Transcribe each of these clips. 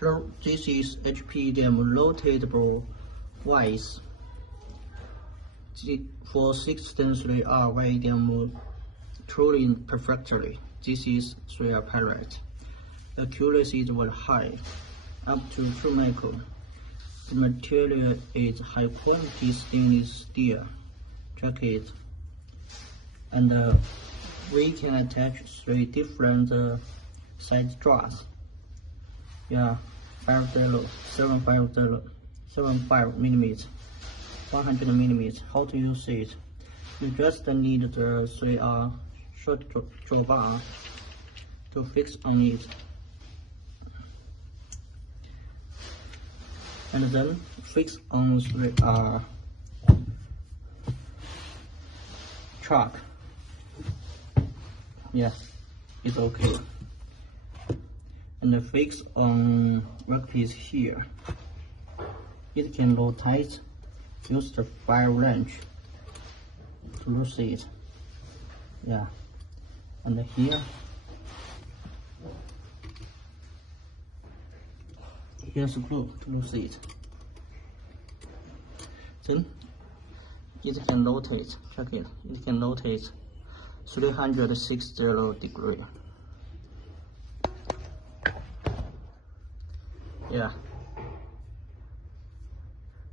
Hello, this is EDM Rotatable Vise for 610-3R Wire EDM truly perfectly. This is 3R palette. The accuracy is very high, up to 2 micron. The material is high quality stainless steel. Check it. And we can attach 3 different size straws. Yeah, 50, 750, 75 millimeters, 100 millimeters. How to use it? You just need the 3R short drawbar to fix on it, and then fix on 3R track. Yes, it's okay. And fix on workpiece here. It can rotate. Use the fire wrench to lose it. Yeah, and here, here's the glue to lose it. Then it can rotate. Check it. It can rotate 360 degrees. Yeah,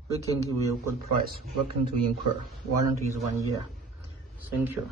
we can give you a good price. Welcome to Incur. Warranty is 1 year. Thank you.